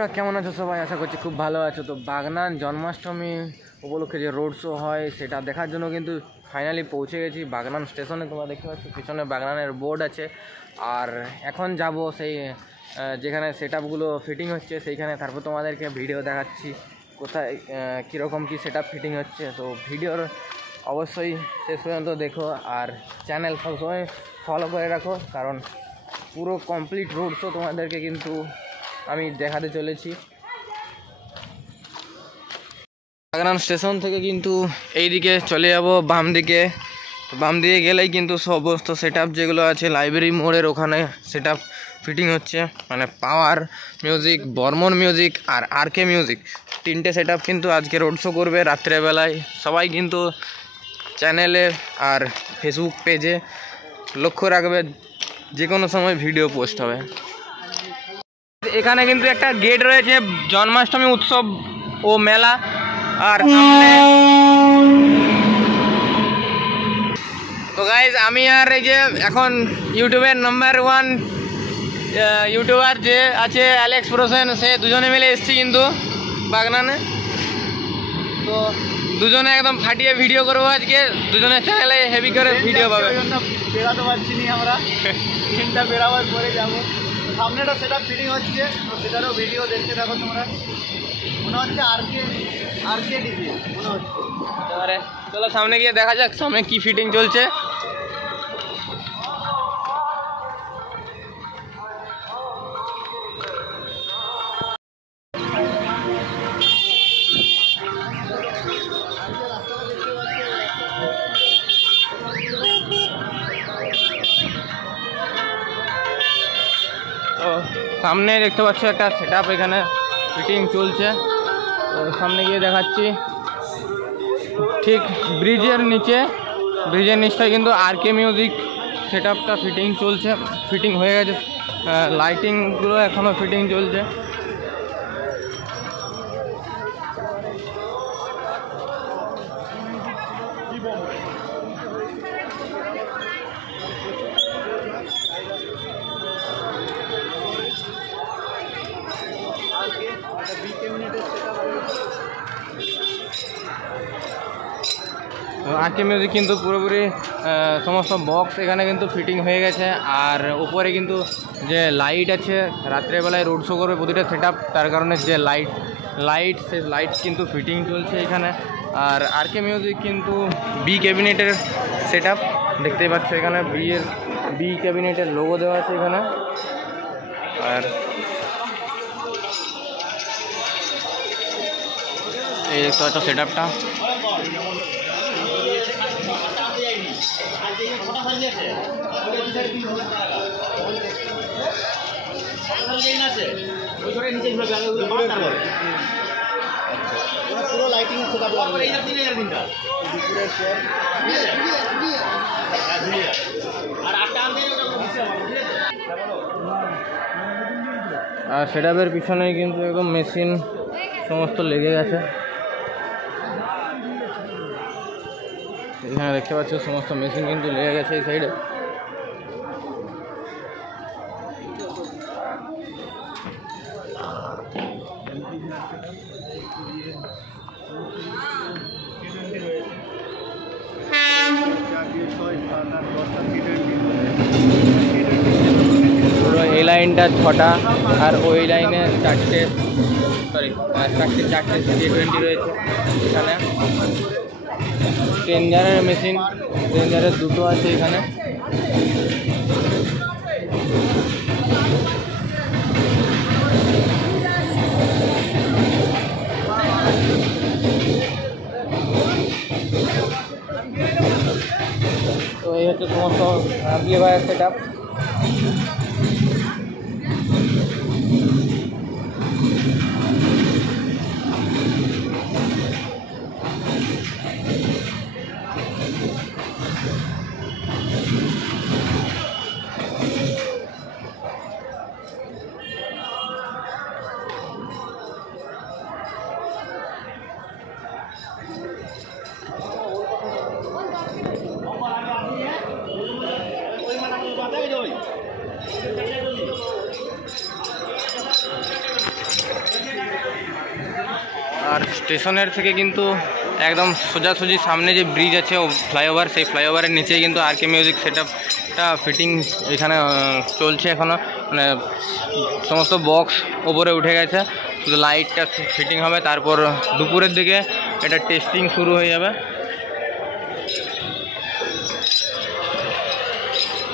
বন্ধুরা কেমন আছো সবাই? আশা করছি খুব ভালো আছো। তো বাগনান জন্মাষ্টমী উপলক্ষে যে রোড শো হয় সেটা দেখার জন্য কিন্তু ফাইনালি পৌঁছে গেছি বাগনান স্টেশনে। তোমরা দেখতে পাচ্ছ পিছনে বাগনানের বোর্ড আছে। আর এখন যাব সেই যেখানে সেট আপগুলো ফিটিং হচ্ছে সেইখানে, তারপর তোমাদেরকে ভিডিও দেখাচ্ছি কোথায় কীরকম কী সেট আপ ফিটিং হচ্ছে। তো ভিডিওর অবশ্যই শেষ পর্যন্ত দেখো আর চ্যানেল সবসময় ফলো করে রাখো, কারণ পুরো কমপ্লিট রোড শো তোমাদেরকে কিন্তু আমি দেখাতে চলেছি। বাগনান স্টেশন থেকে কিন্তু এই দিকে চলে যাব বাম দিকে। বাম দিকে গেলেই কিন্তু সমস্ত সেট আপ যেগুলো আছে লাইব্রেরি মোড়ের ওখানে সেট আপ ফিটিং হচ্ছে, মানে পাওয়ার মিউজিক, বর্মন মিউজিক আর আরকে মিউজিক, তিনটে সেট আপ কিন্তু আজকে রোড শো করবে রাত্রেবেলায়। সবাই কিন্তু চ্যানেলে আর ফেসবুক পেজে লক্ষ্য রাখবে, যে কোনো সময় ভিডিও পোস্ট হবে। এখানে কিন্তু একটা গেট রয়েছে জন্মাষ্টমী উৎসব ও মেলা। আর তো গাইজ আমি আর এই যে এখন ইউটিউবের নাম্বার 1 ইউটিউবার যে আছে অ্যালেক্স প্রোসেন, সে দুজনে মিলে এসেছি কিন্তু বাগনানে। তো দুজনে একদম ফাটিয়ে ভিডিও করবো আজকে, দুজনের চ্যানেলে হেভি করে ভিডিও পাবে। বেরাতে পারছি না আমরা, ট্রেনটা বেরাবার পরে যাবো। সামনেটা সেটা ফিটিং হচ্ছে, তো সেটারও ভিডিও দেখতে থাকো তোমরা। মনে হচ্ছে আরকে ডিজি মনে হচ্ছে। এবারে চলো সামনে গিয়ে দেখা যাক সামনে কি ফিটিং চলছে। তো সামনে দেখতে পাচ্ছ একটা সেট আপ এখানে ফিটিং চলছে। তো সামনে গিয়ে দেখাচ্ছি, ঠিক ব্রিজের নিচটায় কিন্তু আরকে মিউজিক সেট আপটা ফিটিং চলছে, ফিটিং হয়ে গেছে, লাইটিংগুলো এখনও ফিটিং চলছে। আরকে মিউজিক কিন্তু পুরোপুরি সমস্ত বক্স এখানে কিন্তু ফিটিং হয়ে গেছে। আর উপরে কিন্তু যে লাইট আছে, রাত্রেবেলায় রোড শো করবে প্রতিটা সেট আপ, তার কারণে যে সেই লাইট কিন্তু ফিটিং চলছে এখানে। আর আরকে মিউজিক কিন্তু বি ক্যাবিনেটের সেট আপ দেখতেই পাচ্ছ, এখানে বি ক্যাবিনেটের লোগো দেওয়া আছে এখানে। আর এই দেখতে পাচ্ছ সেট আপটা। পুরো লাইটিং সেটআপ লাগবে। আর সেট আপের পিছনে কিন্তু একদম মেশিন সমস্ত লেগে গেছে। এখানে দেখতে পাচ্ছ সমস্ত মেশিন কিন্তু লেগে গেছে এই সাইডে। পুরো এই লাইনটা 6টা আর ওই লাইনে 4টে T20 রয়েছে এখানে। টেঞ্জারের মেশিন, টেঞ্জারের 2টো আছে এখানে। তো এই হচ্ছে সমস্ত অ্যাম্পলিফায়ার সেট আপ। আর স্টেশনের থেকে কিন্তু একদম সোজাসুজি সামনে যে ব্রিজ আছে ও ফ্লাইওভার, সেই ফ্লাইওভারের নিচেই কিন্তু আর কে মিউজিক সেটআপটা ফিটিং এখানে চলছে এখনও। মানে সমস্ত বক্স ওপরে উঠে গেছে, শুধু লাইটটা ফিটিং হবে, তারপর দুপুরের দিকে এটা টেস্টিং শুরু হয়ে যাবে।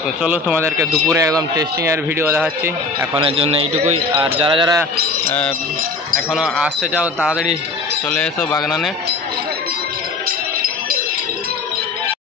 তো চলো তোমাদেরকে দুপুরে একদম টেস্টিংয়ের ভিডিও দেখাচ্ছি। এখনের জন্য এইটুকুই। আর যারা যারা এখনও আসতে চাও তাড়াতাড়ি চলে এসো বাগনানে।